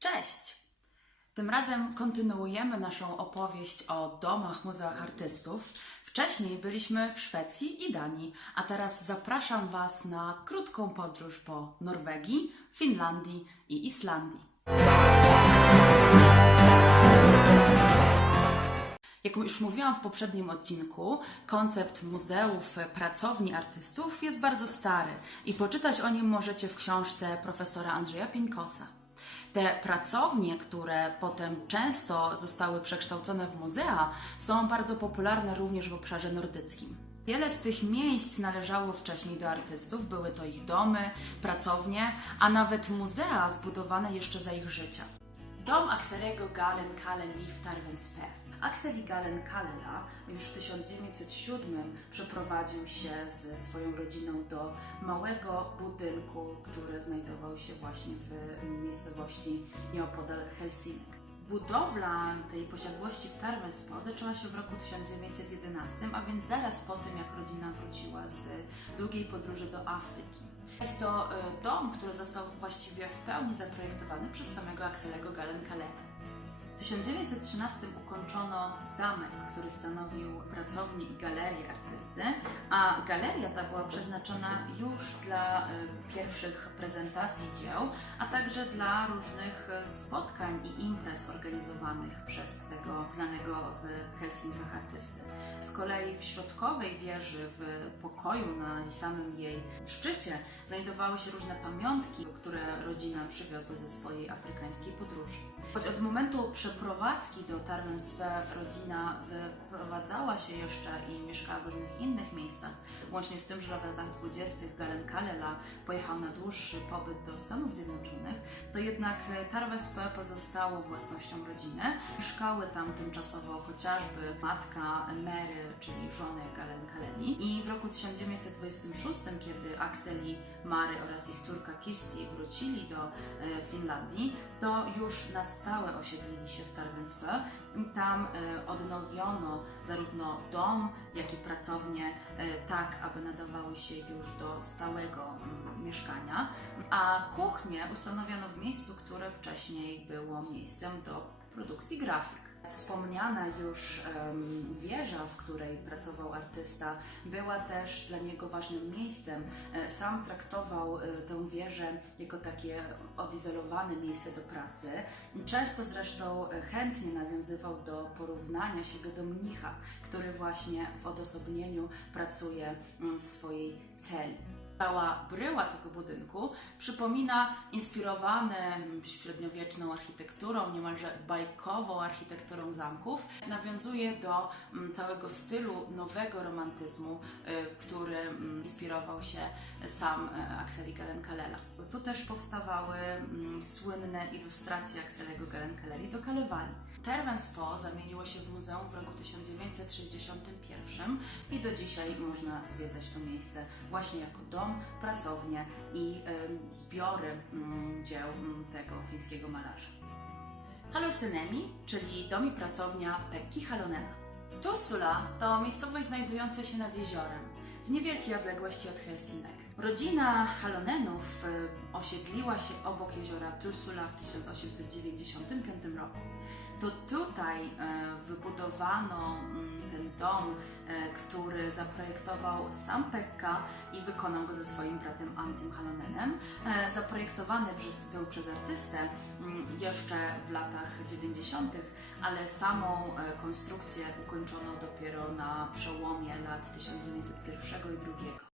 Cześć! Tym razem kontynuujemy naszą opowieść o domach, muzeach artystów. Wcześniej byliśmy w Szwecji i Danii, a teraz zapraszam Was na krótką podróż po Norwegii, Finlandii i Islandii. Jak już mówiłam w poprzednim odcinku, koncept muzeów, pracowni artystów jest bardzo stary i poczytać o nim możecie w książce profesora Andrzeja Pieńkosa. Te pracownie, które potem często zostały przekształcone w muzea, są bardzo popularne również w obszarze nordyckim. Wiele z tych miejsc należało wcześniej do artystów, były to ich domy, pracownie, a nawet muzea zbudowane jeszcze za ich życia. Dom Axelego Galen Kaleli w Tarvenspe. Axel Galen Kalela już w 1907 przeprowadził się ze swoją rodziną do małego budynku, który znajdował się właśnie w miejscowości nieopodal Helsinek. Budowla tej posiadłości w Tarvespo zaczęła się w roku 1911, a więc zaraz po tym, jak rodzina wróciła z długiej podróży do Afryki. Jest to e, dom, który został właściwie w pełni zaprojektowany przez samego Axelego Galen Kalena. W 1913 ukończono zamek, który stanowił pracownię i galerię artysty, a galeria ta była przeznaczona już dla y, pierwszych prezentacji dzieł, a także dla różnych y, spotkań i imprez organizowanych przez tego znanego w Helsinkach artysty. Z kolei w środkowej wieży, w pokoju na samym jej szczycie, znajdowały się różne pamiątki, które rodzina przywiozła ze swojej afrykańskiej podróży. Choć od momentu przeprowadzki do Tarvensve rodzina wyprowadzała się jeszcze i mieszkała w różnych innych miejscach, łącznie z tym, że w latach 20. Galen Kalela pojechał na dłuższy pobyt do Stanów Zjednoczonych, to jednak Tarvespe pozostało własnością rodziny. Mieszkały tam tymczasowo chociażby matka Mary, czyli żony Galen Kaleli. I w roku 1926, kiedy Axel i Mary oraz ich córka Kirsti wrócili do e, Finlandii, to już na stałe osiedlili się w Tarvenspe. Tam e, odnowiono zarówno dom, jak i pracownię e, tak, aby nadawały się już do stałego mm, mieszkania, a kuchnię ustanowiono w miejscu, które wcześniej było miejscem do produkcji grafik. Wspomniana już em, wieża, w której pracował artysta, była też dla niego ważnym miejscem. E, Sam traktował e, tę wieżę jako takie odizolowane miejsce do pracy. Często zresztą e, chętnie nawiązywał do porównania siebie do mnicha, który właśnie w odosobnieniu pracuje w swojej celi. Cała bryła tego budynku przypomina inspirowane średniowieczną architekturą, niemalże bajkową architekturą zamków. Nawiązuje do mm, całego stylu nowego romantyzmu, y, który mm, inspirował się sam y, Axeli Galen Kalela. Tu też powstawały mm, słynne ilustracje Axelego Galen Kaleri do Kalewali. Terwenspo zamieniło się w muzeum w roku 1961 i do dzisiaj można zwiedzać to miejsce właśnie jako dom, pracownię i zbiory mm, dzieł mm, tego fińskiego malarza. Halosynemi, czyli dom i pracownia Pekki Halonena. Tussula to miejscowość znajdująca się nad jeziorem, w niewielkiej odległości od Helsinek. Rodzina Halonenów y, osiedliła się obok jeziora Tursula w 1895 roku. To tutaj e, wybudowano mm, ten dom, e, który zaprojektował sam Pekka i wykonał go ze swoim bratem Antim Halonenem. E, Zaprojektowany przez, był przez artystę mm, jeszcze w latach 90., ale samą konstrukcję ukończono dopiero na przełomie lat 1901 i 1902.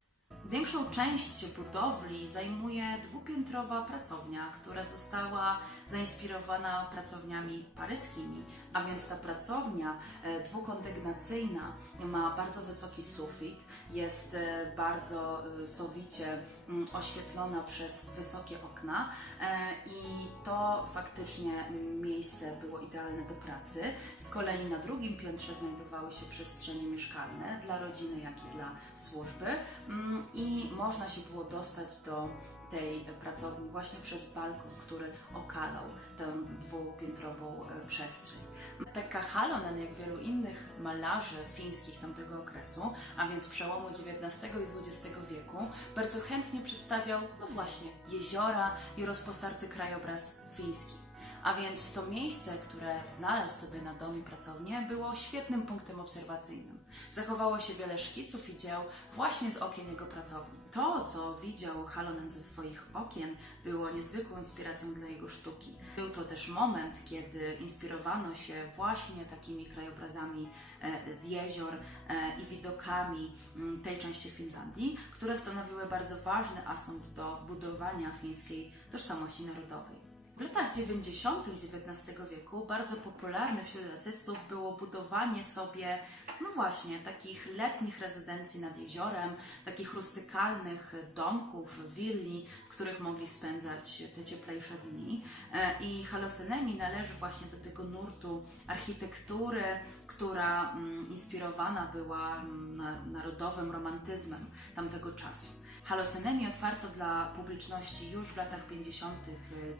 Większą część budowli zajmuje dwupiętrowa pracownia, która została zainspirowana pracowniami paryskimi, a więc ta pracownia e, dwukondygnacyjna ma bardzo wysoki sufit, jest e, bardzo e, sowicie mm, oświetlona przez wysokie okna e, i to faktycznie miejsce było idealne do pracy. Z kolei na drugim piętrze znajdowały się przestrzenie mieszkalne dla rodziny, jak i dla służby Mm, i można się było dostać do tej pracowni właśnie przez balkon, który okalał tę dwupiętrową przestrzeń. Pekka Halonen, jak wielu innych malarzy fińskich tamtego okresu, a więc przełomu XIX i XX wieku, bardzo chętnie przedstawiał, no właśnie, jeziora i rozpostarty krajobraz fiński. A więc to miejsce, które znalazł sobie na dom i pracownię, było świetnym punktem obserwacyjnym. Zachowało się wiele szkiców i dzieł właśnie z okien jego pracowni. To, co widział Halonen ze swoich okien, było niezwykłą inspiracją dla jego sztuki. Był to też moment, kiedy inspirowano się właśnie takimi krajobrazami e, z jezior e, i widokami mm, tej części Finlandii, które stanowiły bardzo ważny asumpt do budowania fińskiej tożsamości narodowej. W latach 90. XIX wieku bardzo popularne wśród artystów było budowanie sobie, no właśnie, takich letnich rezydencji nad jeziorem, takich rustykalnych domków, willi, w których mogli spędzać te cieplejsze dni. E, I Halosenemi należy właśnie do tego nurtu architektury, która mm, inspirowana była mm, na- narodowym romantyzmem tamtego czasu. Halosenemi otwarto dla publiczności już w latach 50.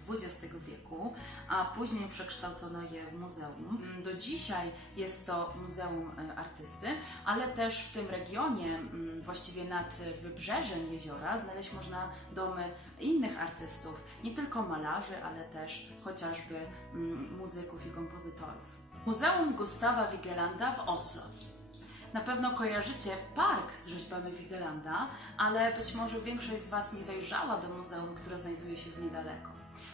XX wieku, a później przekształcono je w muzeum. Mm, Do dzisiaj jest to Muzeum e, Artysty, ale też w tym regionie, mm, właściwie nad wybrzeżem jeziora, znaleźć można domy innych artystów, nie tylko malarzy, ale też chociażby mm, muzyków i kompozytorów. Muzeum Gustawa Wigelanda w Oslo. Na pewno kojarzycie park z rzeźbami Wigelanda, ale być może większość z Was nie zajrzała do muzeum, które znajduje się w niedaleko.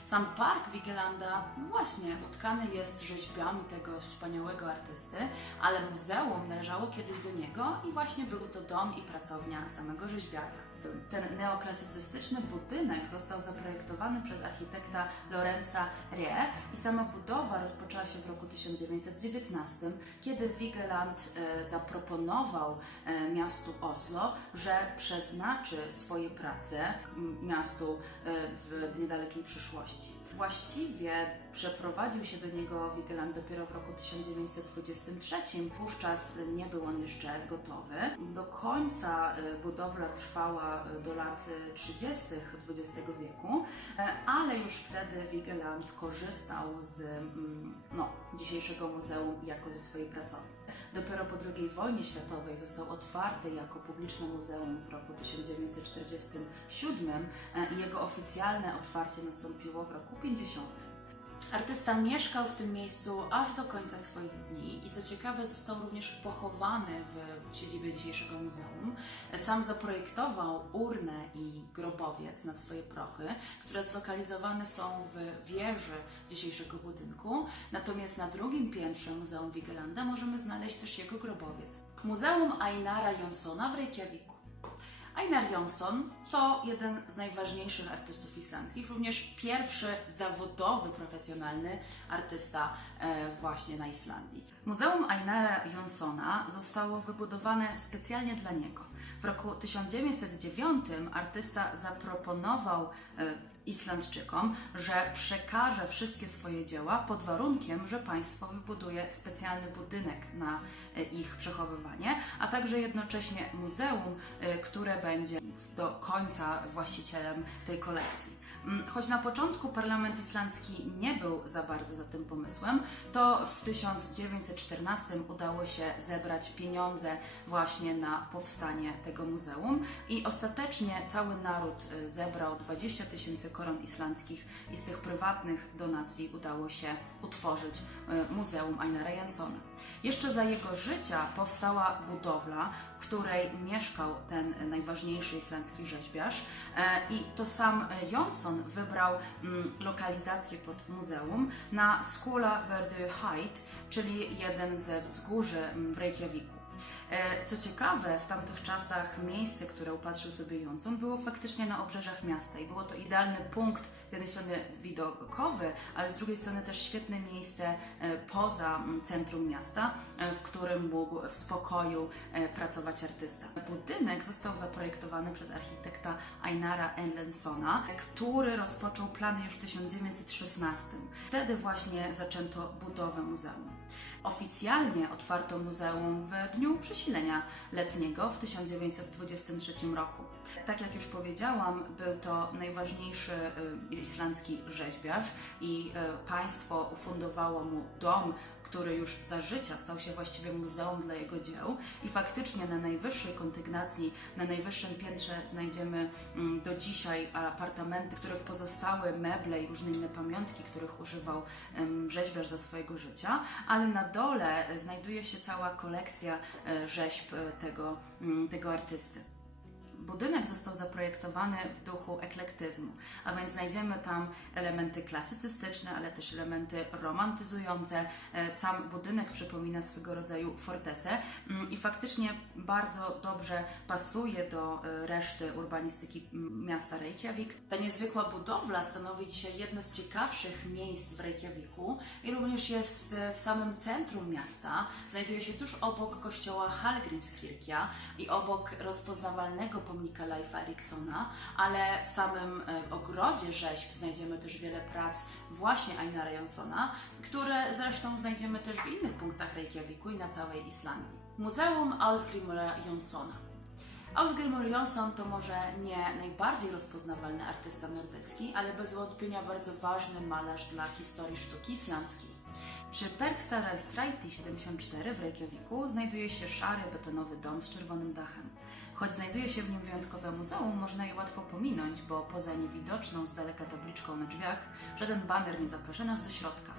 Sam park Wigelanda właśnie utkany jest rzeźbami tego wspaniałego artysty, ale muzeum należało kiedyś do niego i właśnie był to dom i pracownia samego rzeźbiarza. Ten neoklasycystyczny budynek został zaprojektowany przez architekta Lorenza Rie i sama budowa rozpoczęła się w roku 1919, kiedy Vigeland e, zaproponował e, miastu Oslo, że przeznaczy swoje prace miastu e, w niedalekiej przyszłości. Właściwie przeprowadził się do niego Vigeland dopiero w roku 1923. Wówczas nie był on jeszcze gotowy. Do końca e, budowla trwała e, do lat e, 30. XX wieku, e, ale już wtedy Vigeland korzystał z mm, no, dzisiejszego muzeum jako ze swojej pracowni. Dopiero po II wojnie światowej został otwarty jako publiczne muzeum w roku 1947 e, i jego oficjalne otwarcie nastąpiło w roku 50. Artysta mieszkał w tym miejscu aż do końca swoich dni i co ciekawe został również pochowany w siedzibie dzisiejszego muzeum. Sam zaprojektował urnę i grobowiec na swoje prochy, które zlokalizowane są w wieży dzisiejszego budynku. Natomiast na drugim piętrze Muzeum Wigelanda możemy znaleźć też jego grobowiec. Muzeum Ainara Jonsona w Reykjaviku. Einar Jonsson to jeden z najważniejszych artystów islandzkich, również pierwszy zawodowy, profesjonalny artysta e, właśnie na Islandii. Muzeum Einara Jonssona zostało wybudowane specjalnie dla niego. W roku 1909 artysta zaproponował e, Islandczykom, że przekaże wszystkie swoje dzieła pod warunkiem, że państwo wybuduje specjalny budynek na e, ich przechowywanie, a także jednocześnie muzeum, e, które będzie do końca właścicielem tej kolekcji. Mm, Choć na początku parlament islandzki nie był za bardzo za tym pomysłem, to w 1914 udało się zebrać pieniądze właśnie na powstanie tego muzeum i ostatecznie cały naród y, zebrał 20 tysięcy koron islandzkich i z tych prywatnych donacji udało się utworzyć y, Muzeum Einara Janssona. Jeszcze za jego życia powstała budowla, w której mieszkał ten najważniejszy islandzki rzeźbiarz e, i to sam Jonsson wybrał mm, lokalizację pod muzeum na Skula Verdu Height, czyli jeden ze wzgórzy mm, w Reykjaviku. E, Co ciekawe, w tamtych czasach miejsce, które upatrzył sobie Jonsson, było faktycznie na obrzeżach miasta i było to idealny punkt, z jednej strony widokowy, ale z drugiej strony też świetne miejsce e, poza m, centrum miasta, e, w którym mógł w spokoju pracować artysta. Budynek został zaprojektowany przez architekta Einara Enlensona, który rozpoczął plany już w 1916. Wtedy właśnie zaczęto budowę muzeum. Oficjalnie otwarto muzeum w dniu przesilenia letniego w 1923 roku. Tak jak już powiedziałam, był to najważniejszy y, islandzki rzeźbiarz i y, państwo ufundowało mu dom, który już za życia stał się właściwie muzeum dla jego dzieł i faktycznie na najwyższej kondygnacji, na najwyższym piętrze znajdziemy mm, do dzisiaj apartamenty, których pozostały meble i różne inne pamiątki, których używał rzeźbiarz za swojego życia, ale na dole e, znajduje się cała kolekcja rzeźb tego, mm, tego artysty. Budynek został zaprojektowany w duchu eklektyzmu, a więc znajdziemy tam elementy klasycystyczne, ale też elementy romantyzujące. E, Sam budynek przypomina swego rodzaju fortecę mm, i faktycznie bardzo dobrze pasuje do e, reszty urbanistyki m, miasta Reykjavik. Ta niezwykła budowla stanowi dzisiaj jedno z ciekawszych miejsc w Reykjaviku i również jest e, w samym centrum miasta. Znajduje się tuż obok kościoła Hallgrímskirkja i obok rozpoznawalnego pomnika Leifa Eriksona, ale w samym e, ogrodzie rzeźb znajdziemy też wiele prac właśnie Einara Janssona, które zresztą znajdziemy też w innych punktach Reykjaviku i na całej Islandii. Muzeum Ausgrimura Janssona. Ausgrimur Jonsson to może nie najbardziej rozpoznawalny artysta nordycki, ale bez wątpienia bardzo ważny malarz dla historii sztuki islandzkiej. Przy Bergstadalstræti 74 w Reykjaviku znajduje się szary betonowy dom z czerwonym dachem. Choć znajduje się w nim wyjątkowe muzeum, można je łatwo pominąć, bo poza niewidoczną z daleka tabliczką na drzwiach, żaden baner nie zaprasza nas do środka.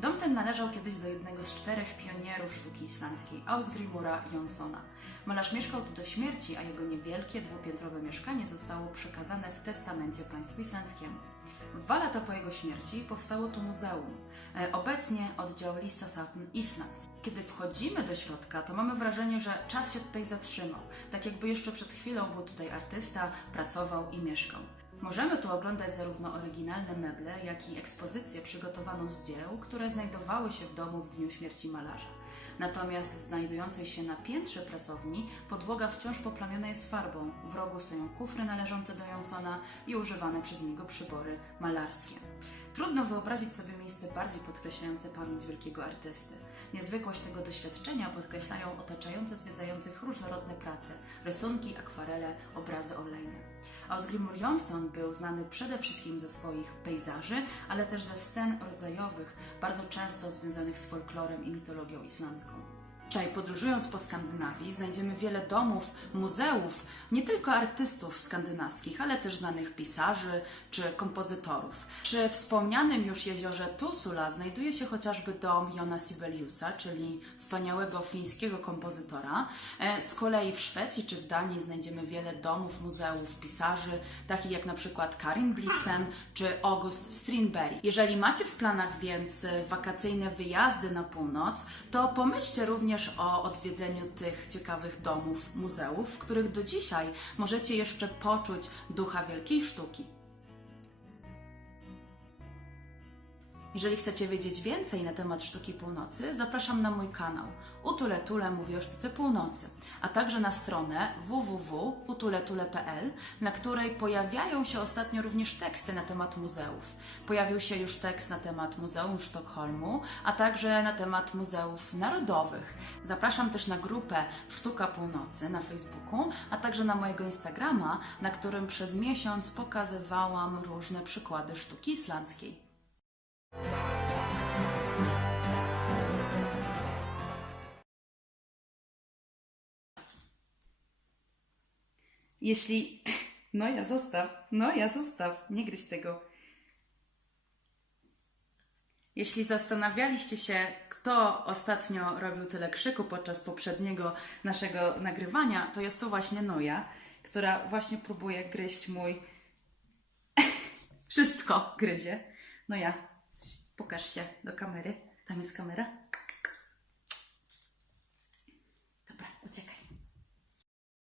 Dom ten należał kiedyś do jednego z czterech pionierów sztuki islandzkiej, Ausgrimura Jonssona. Malarz mieszkał tu do śmierci, a jego niewielkie, dwupiętrowe mieszkanie zostało przekazane w testamencie państwu islandzkiemu. Dwa lata po jego śmierci powstało tu muzeum, e, obecnie oddział Lista Southern Islands. Kiedy wchodzimy do środka, to mamy wrażenie, że czas się tutaj zatrzymał, tak jakby jeszcze przed chwilą był tutaj artysta, pracował i mieszkał. Możemy tu oglądać zarówno oryginalne meble, jak i ekspozycję przygotowaną z dzieł, które znajdowały się w domu w dniu śmierci malarza. Natomiast w znajdującej się na piętrze pracowni podłoga wciąż poplamiona jest farbą. W rogu stoją kufry należące do Jonsona i używane przez niego przybory malarskie. Trudno wyobrazić sobie miejsce bardziej podkreślające pamięć wielkiego artysty. Niezwykłość tego doświadczenia podkreślają otaczające zwiedzających różnorodne prace, rysunki, akwarele, obrazy olejne. Ausgrimur Jonsson był znany przede wszystkim ze swoich pejzaży, ale też ze scen rodzajowych, bardzo często związanych z folklorem i mitologią islandzką. Dzisiaj podróżując po Skandynawii znajdziemy wiele domów, muzeów, nie tylko artystów skandynawskich, ale też znanych pisarzy czy kompozytorów. Przy wspomnianym już jeziorze Tusula znajduje się chociażby dom Jona Sibeliusa, czyli wspaniałego fińskiego kompozytora. E, Z kolei w Szwecji czy w Danii znajdziemy wiele domów, muzeów, pisarzy, takich jak na przykład Karin Blixen czy August Strindberg. Jeżeli macie w planach więc wakacyjne wyjazdy na północ, to pomyślcie również o odwiedzeniu tych ciekawych domów, muzeów, w których do dzisiaj możecie jeszcze poczuć ducha wielkiej sztuki. Jeżeli chcecie wiedzieć więcej na temat sztuki północy, zapraszam na mój kanał Utule Tule mówi o sztuce północy, a także na stronę www.utuletule.pl, na której pojawiają się ostatnio również teksty na temat muzeów. Pojawił się już tekst na temat Muzeum Sztokholmu, a także na temat muzeów narodowych. Zapraszam też na grupę Sztuka Północy na Facebooku, a także na mojego Instagrama, na którym przez miesiąc pokazywałam różne przykłady sztuki islandzkiej. Jeśli. No ja zostaw, no ja zostaw, nie gryź tego. Jeśli zastanawialiście się, kto ostatnio robił tyle krzyku podczas poprzedniego naszego nagrywania, to jest to właśnie Noja, która właśnie próbuje gryźć mój. Wszystko gryzie. No ja, pokaż się do kamery. Tam jest kamera.